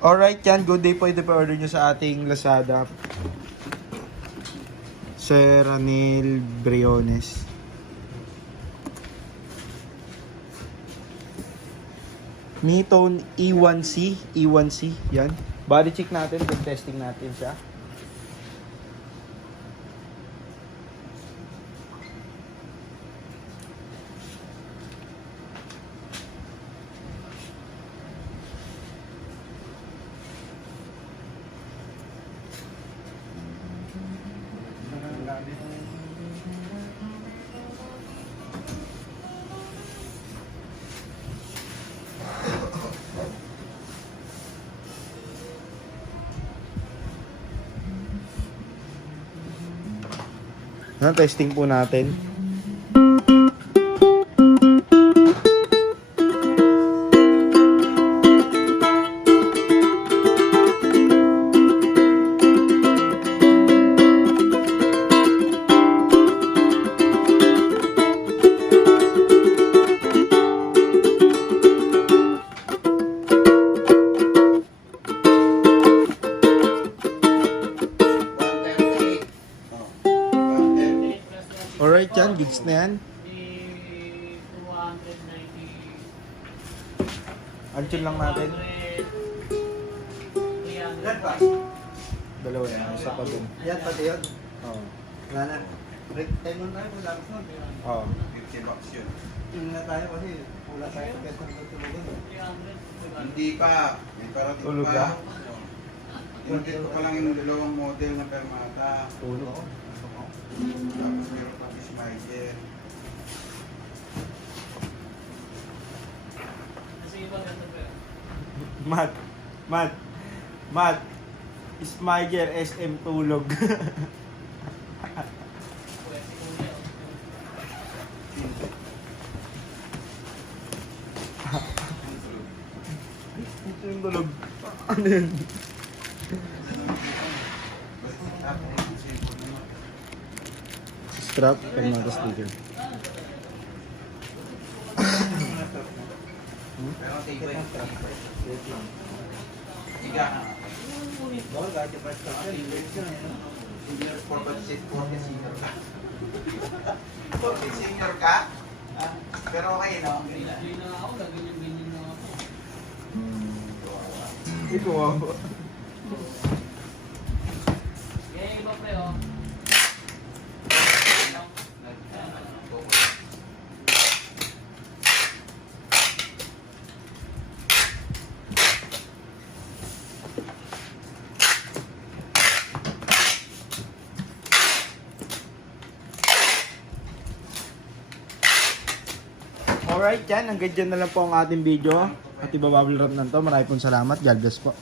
Alright yan, good day po. Ito pa order nyo sa ating Lazada. Sir Anil Briones. Mitone E1C. Yan. Body check natin, then testing natin siya. Testing po natin. Alright yan, goods na yan. Anchon lang natin. Dalawa yan, isa pa dun. Yan, pati yun. Oo. Wala na. Break time nun tayo, wala ko nun. Oo. 50 bucks yun. Tingnan na tayo kasi wala tayo sa pesa ng tutulungan. Hindi pa. May parating Tulog pa. ka? Tinutid ko pa lang yung dalawang model ng Permata. Tulog. Tapos meron pa Bismarcker. Mat. Smiger SM tulog. Ito yung tulog. Ano yun? Strap, Permata sticker. Pero tibay. Iga. Bawal kahit yung price tag yan, break yun, eh, no? Senior 40 senior ka. 40 senior ka? Ah, pero okay, no? Ikaw ako. Alright yan, hanggang dyan na lang po ang ating video. At ibabubble wrap na to. Maraming pong salamat. God bless po.